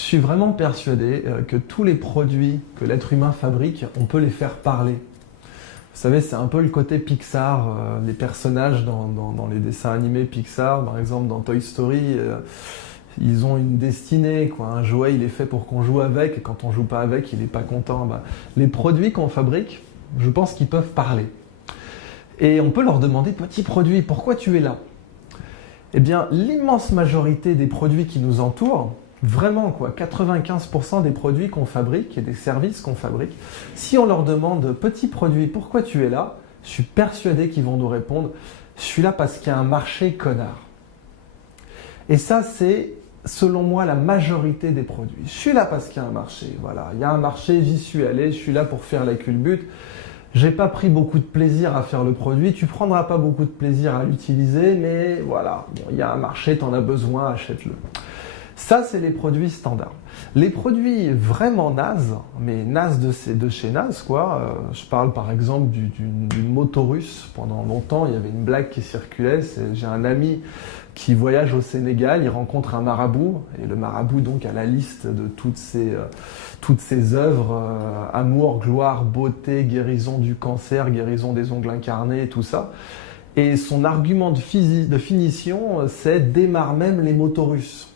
suis vraiment persuadé que tous les produits que l'être humain fabrique, on peut les faire parler. Vous savez, c'est un peu le côté Pixar, les personnages dans les dessins animés Pixar, par exemple dans Toy Story, ils ont une destinée, quoi. Un jouet, il est fait pour qu'on joue avec, et quand on joue pas avec, il n'est pas content. Les produits qu'on fabrique, je pense qu'ils peuvent parler. Et on peut leur demander, petit produit, pourquoi tu es là? Eh bien, l'immense majorité des produits qui nous entourent, vraiment quoi, 95% des produits qu'on fabrique et des services qu'on fabrique, si on leur demande, petit produit, pourquoi tu es là? Je suis persuadé qu'ils vont nous répondre, je suis là parce qu'il y a un marché, connard. Et ça, c'est, selon moi, la majorité des produits. Je suis là parce qu'il y a un marché, voilà. Il y a un marché, j'y suis allé, je suis là pour faire la culbute. J'ai pas pris beaucoup de plaisir à faire le produit, tu prendras pas beaucoup de plaisir à l'utiliser, mais voilà, bon, il y a un marché, t'en as besoin, achète-le. Ça, c'est les produits standards. Les produits vraiment nazes, mais nazes de chez naze, quoi. Je parle par exemple d'une moto russe. Pendant longtemps, il y avait une blague qui circulait. J'ai un ami qui voyage au Sénégal, il rencontre un marabout, et le marabout donc a la liste de toutes ses œuvres, amour, gloire, beauté, guérison du cancer, guérison des ongles incarnés, tout ça. Et son argument de finition, c'est « démarre même les motos russes ».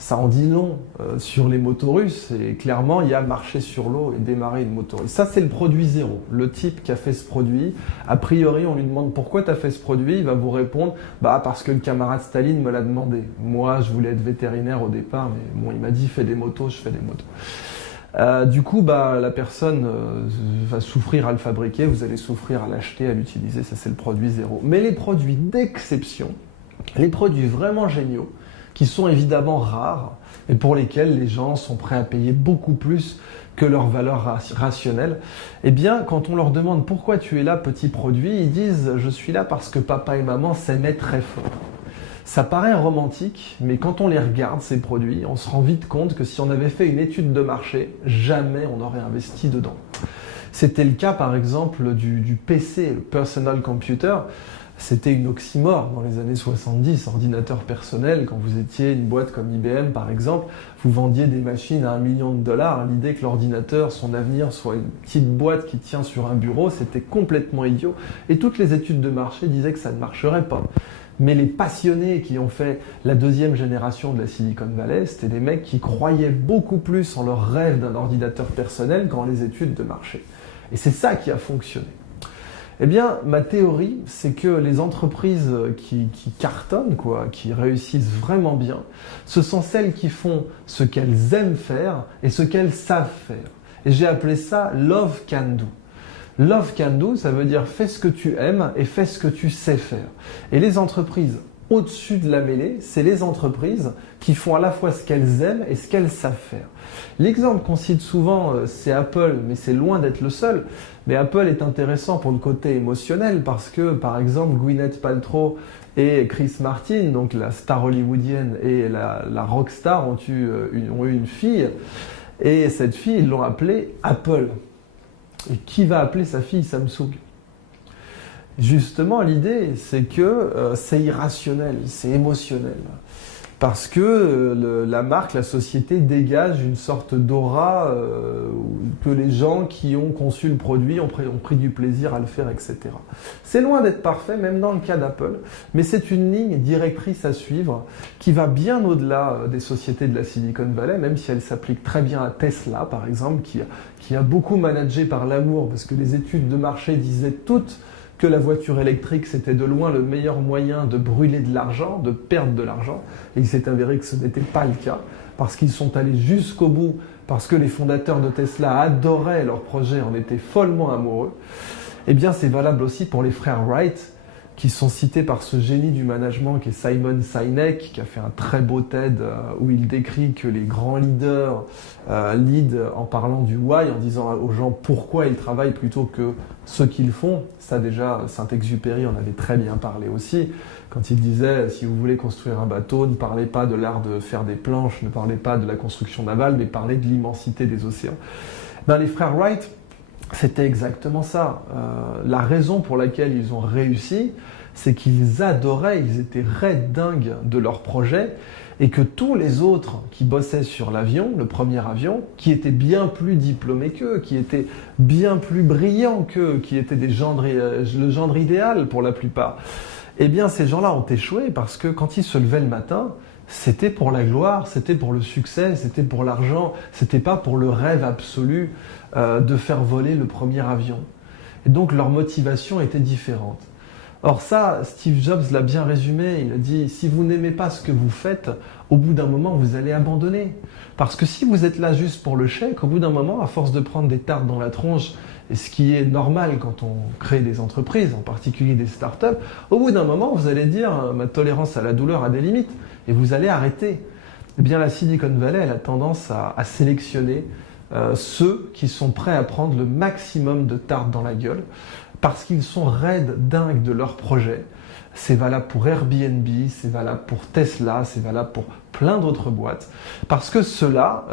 Ça en dit long sur les motos russes, et clairement il y a marcher sur l'eau et démarrer une moto russe. Ça, c'est le produit zéro. Le type qui a fait ce produit, a priori on lui demande pourquoi tu as fait ce produit, il va vous répondre parce que le camarade Staline me l'a demandé. Moi je voulais être vétérinaire au départ, mais bon, il m'a dit fais des motos, je fais des motos. Du coup, la personne va souffrir à le fabriquer, vous allez souffrir à l'acheter, à l'utiliser, ça c'est le produit zéro. Mais les produits d'exception, les produits vraiment géniaux, qui sont évidemment rares et pour lesquels les gens sont prêts à payer beaucoup plus que leur valeur rationnelle, eh bien, quand on leur demande pourquoi tu es là, petit produit, ils disent « je suis là parce que papa et maman s'aimaient très fort ». Ça paraît romantique, mais quand on les regarde, ces produits, on se rend vite compte que si on avait fait une étude de marché, jamais on n'aurait investi dedans. C'était le cas par exemple du PC, le Personal Computer. C'était une oxymore dans les années 70, ordinateur personnel. Quand vous étiez une boîte comme IBM par exemple, vous vendiez des machines à $1 million. L'idée que l'ordinateur, son avenir, soit une petite boîte qui tient sur un bureau, c'était complètement idiot. Et toutes les études de marché disaient que ça ne marcherait pas. Mais les passionnés qui ont fait la deuxième génération de la Silicon Valley, c'était des mecs qui croyaient beaucoup plus en leur rêve d'un ordinateur personnel qu'en les études de marché. Et c'est ça qui a fonctionné. Eh bien, ma théorie, c'est que les entreprises qui cartonnent, qui réussissent vraiment bien, ce sont celles qui font ce qu'elles aiment faire et ce qu'elles savent faire. Et j'ai appelé ça « Love Can Do ». Love Can Do, ça veut dire « fais ce que tu aimes et fais ce que tu sais faire ». Et les entreprises au-dessus de la mêlée, c'est les entreprises qui font à la fois ce qu'elles aiment et ce qu'elles savent faire. L'exemple qu'on cite souvent, c'est Apple, mais c'est loin d'être le seul. Mais Apple est intéressant pour le côté émotionnel parce que, par exemple, Gwyneth Paltrow et Chris Martin, donc la star hollywoodienne et la rockstar, ont eu une fille. Et cette fille, ils l'ont appelée Apple. Et qui va appeler sa fille Samsung ? Justement, l'idée, c'est que c'est irrationnel, c'est émotionnel. Parce que la marque, la société dégage une sorte d'aura que les gens qui ont conçu le produit ont pris du plaisir à le faire, etc. C'est loin d'être parfait, même dans le cas d'Apple, mais c'est une ligne directrice à suivre qui va bien au-delà des sociétés de la Silicon Valley, même si elle s'applique très bien à Tesla, par exemple, qui a beaucoup managé par l'amour, parce que les études de marché disaient toutes que la voiture électrique, c'était de loin le meilleur moyen de brûler de l'argent, de perdre de l'argent. Et il s'est avéré que ce n'était pas le cas, parce qu'ils sont allés jusqu'au bout, parce que les fondateurs de Tesla adoraient leur projet, en étaient follement amoureux. Eh bien, c'est valable aussi pour les frères Wright, qui sont cités par ce génie du management qui est Simon Sinek, qui a fait un très beau TED où il décrit que les grands leaders lead en parlant du why, en disant aux gens pourquoi ils travaillent plutôt que ce qu'ils font. Ça déjà, Saint-Exupéry en avait très bien parlé aussi, quand il disait si vous voulez construire un bateau, ne parlez pas de l'art de faire des planches, ne parlez pas de la construction navale, mais parlez de l'immensité des océans. Les frères Wright, c'était exactement ça. La raison pour laquelle ils ont réussi, c'est qu'ils adoraient, ils étaient raides dingues de leur projet, et que tous les autres qui bossaient sur l'avion, le premier avion, qui étaient bien plus diplômés qu'eux, qui étaient bien plus brillants qu'eux, qui étaient le genre idéal pour la plupart, eh bien ces gens-là ont échoué parce que quand ils se levaient le matin, c'était pour la gloire, c'était pour le succès, c'était pour l'argent, c'était pas pour le rêve absolu de faire voler le premier avion. Et donc leur motivation était différente. Or ça, Steve Jobs l'a bien résumé, il a dit « Si vous n'aimez pas ce que vous faites, au bout d'un moment, vous allez abandonner. Parce que si vous êtes là juste pour le chèque, au bout d'un moment, à force de prendre des tartes dans la tronche, et ce qui est normal quand on crée des entreprises, en particulier des startups, au bout d'un moment, vous allez dire « Ma tolérance à la douleur a des limites » et vous allez arrêter. Eh bien, la Silicon Valley, elle a tendance à sélectionner ceux qui sont prêts à prendre le maximum de tartes dans la gueule, parce qu'ils sont raides dingues de leur projet. C'est valable pour Airbnb, c'est valable pour Tesla, c'est valable pour plein d'autres boîtes, parce que ceux-là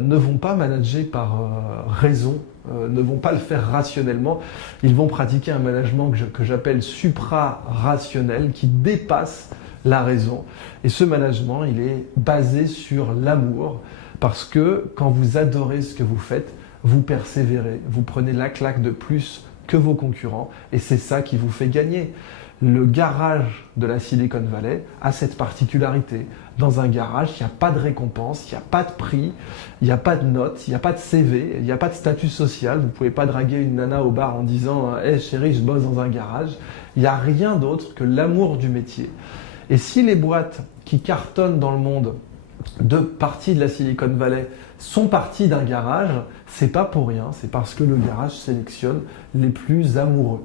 ne vont pas manager par raison, ne vont pas le faire rationnellement, ils vont pratiquer un management que j'appelle supra-rationnel, qui dépasse la raison. Et ce management, il est basé sur l'amour, parce que quand vous adorez ce que vous faites, vous persévérez, vous prenez la claque de plus que vos concurrents, et c'est ça qui vous fait gagner. Le garage de la Silicon Valley a cette particularité. Dans un garage, il n'y a pas de récompense, il n'y a pas de prix, il n'y a pas de notes, il n'y a pas de CV, il n'y a pas de statut social. Vous ne pouvez pas draguer une nana au bar en disant « Hey chérie, je bosse dans un garage ». Il n'y a rien d'autre que l'amour du métier. Et si les boîtes qui cartonnent dans le monde de parties de la Silicon Valley sont parties d'un garage, c'est pas pour rien, c'est parce que le garage sélectionne les plus amoureux.